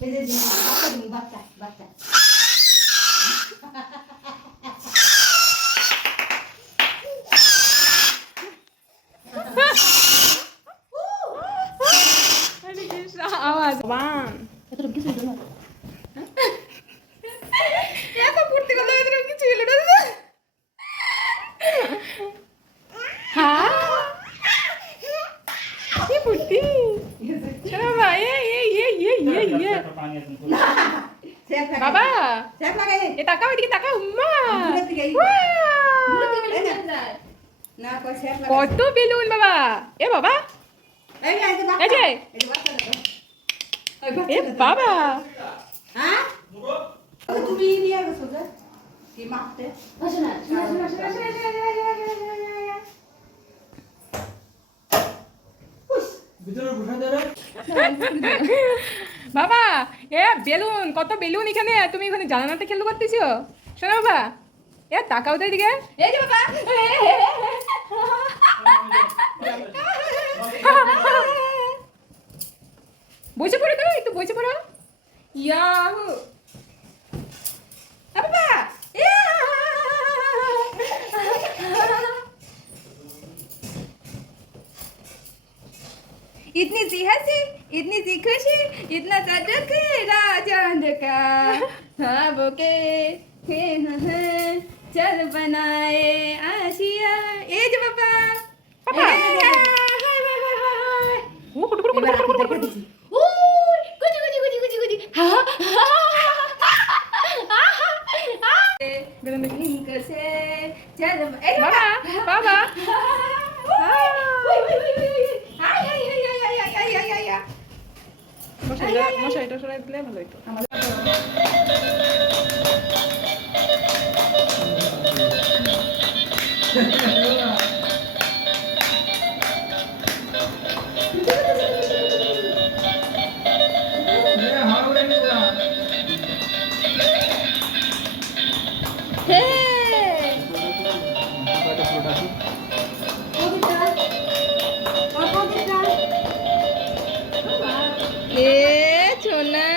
এই যে বাচ্চা বাচ্চা বাচ্চা আওয়াজ বান এত কিছু হলো না এত ফুর্তি করলে এত কিছু হলো না হ্যাঁ কি ফুর্তি শোনো বাবা বাবা স্যাপ লাগাই দে এ তাকাও এদিকে তাকাও মা না কই স্যাপ লাগাই কত বেলুন বাবা এ বাবা এই যে এই যে এই যে বাচ্চা দেখো ওই এ বাচ্চা বাবা হ্যাঁ তুমি নিয়ে গেছো যে কি মারতে বসে না ভিতরে বসা দে রে বাবা এ বেলুন কত বেলুন এখানে তুমি এখানে জানালাতে খেলতে করতেছো শোনো বাবা এ তাকাও তো এদিকে এই যে বাবা বসে পড়ো তো একটু বসে পড়ো ইয়াহু বাবা इतनी सी हंसी इतनी सी खुशी इतना सा दुख राजान का ख्वाबों के चल बनाए आशिया ए जो पापा पापा ओ कुट कुट कुट कुट कुट कुट ओ गुजी गुजी गुजी गुजी गुजी गरम इनका से चल ए बाबा बाबा মশাইটা সরাই দিলে ভালো হইতো সোনা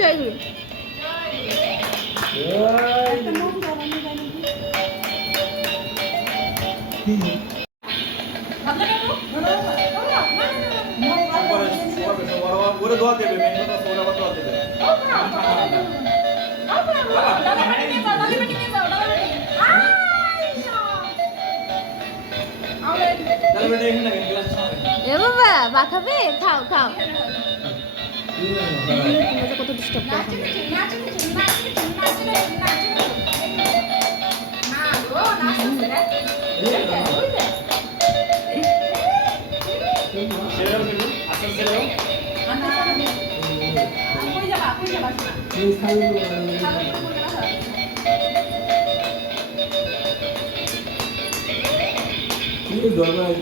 জয়গুরু ওরে দোয়া দেবে মেন কথা ওরা দোয়া দেবে এ বাবা বাখাবে খাও খাও কত ডিস্টার্ব দরবার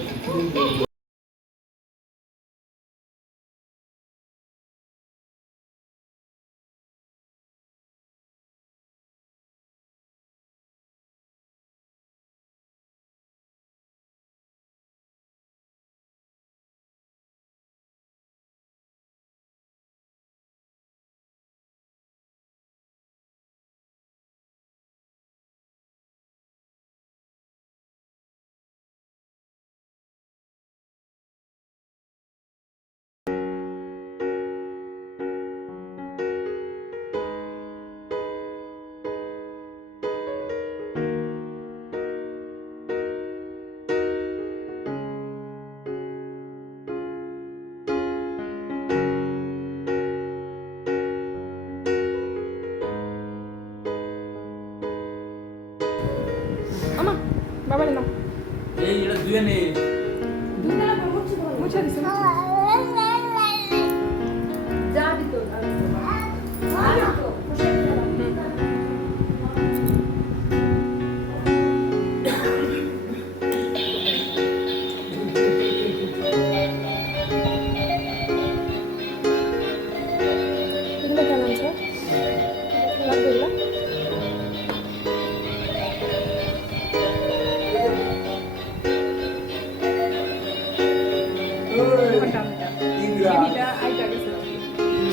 এটা আইটা গেছে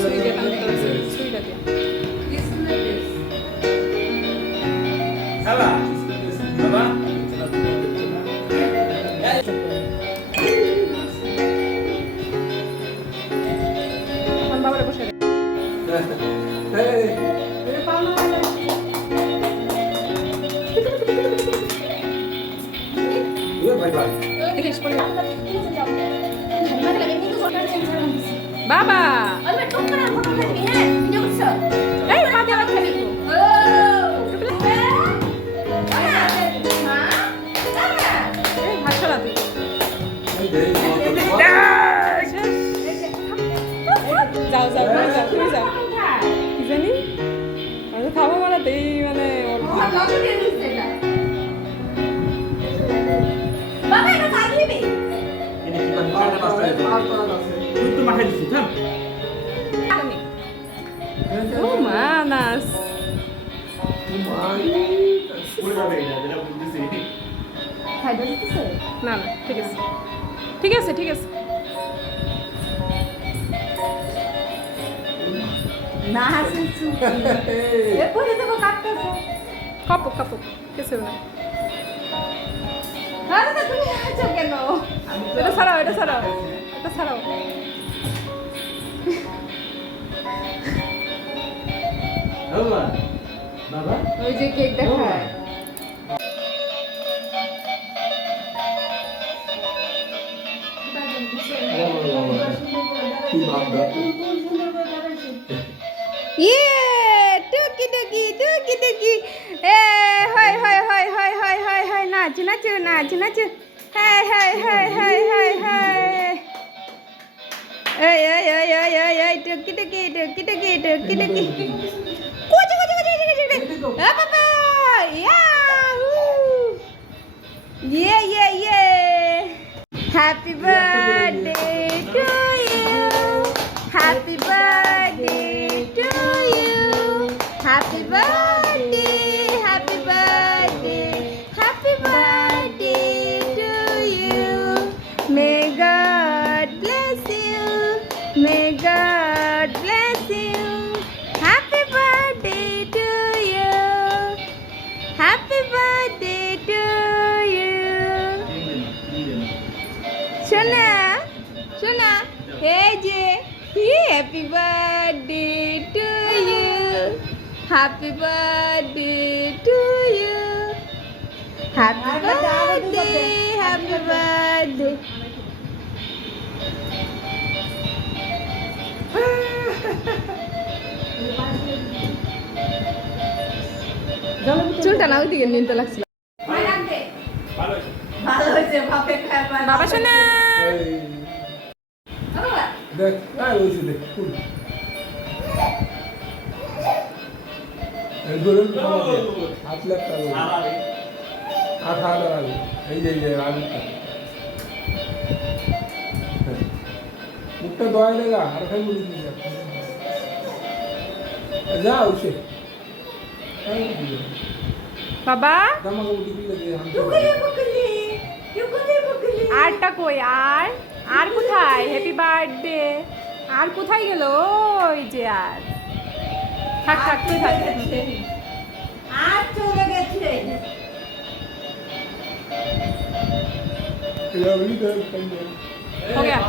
সুই দিয়ে টানতে হয়েছে সুইটা দিয়ে This is like this. Aba. Aba. এখন বাবারে বসে দে Hey. Böyle parmağıyla. Dua bye-bye. দেখিস পড়ে 엄마가 맹이도 손가락 좀 사랑했어. বাবা 얼마 동그란 손가락 해. 그냥 웃어. এই পা দিয়ে রাখতে 오. এই ভাত ছড়া তুই Hey, hey. যাও যাও তুমি যাও কি জানি আমি খাবো মানে এই মানে ওর Oha nasıl gelirsin? Baba 이거 다 입이. Ini kita makan pasta itu. Itu makan di situ. জানি ও Manas Boleh beda, beda di sini. 잘 됐어요. না না ঠিক আছে ঠিক আছে ঠিক আছে Nasılsın? Hep böyle de bak hakikaten. কাপড় কাপড় কিছু না Hadi de তুমি আছো কেন? এটা ছাড়াও এটা ছাড়াও এটা ছাড়াও Aba. Baba. ওই যে কেক দেখায়। 예, 뚜기. 에, 하이. 나주. 하이. 에이, 뚜기. 꼬지. 아빠빠. 야후. 예. Happy birthday to you. Happy birthday to you. Happy birthday. Happy birthday to you. May God bless you. May God bless you. Happy birthday to you. Happy birthday to you. শোনা এই যে happy birthday to you happy birthday to you happy birthday চুলটা না ওইদিকে নিতে লাগছিল Balo. ভালো হয়েছে বাপে খায় বাবা শোনা দেখ ওই যে দেখ ফুল এই ধরুন হাত লাগতে হবে আঠা লাগাবে এই যে আলুটা মুখটা দোয়া লাগা আর খাই বলি যা উঠে বাবা জামা কাপড় দিবি দিয়ে হাম আরটা কই আর কোথায় হ্যাপি বার্থডে আর কোথায় গেল ওই যে আর থাক তুই থাক আর চলে গেছে এটা বলি তো हो गया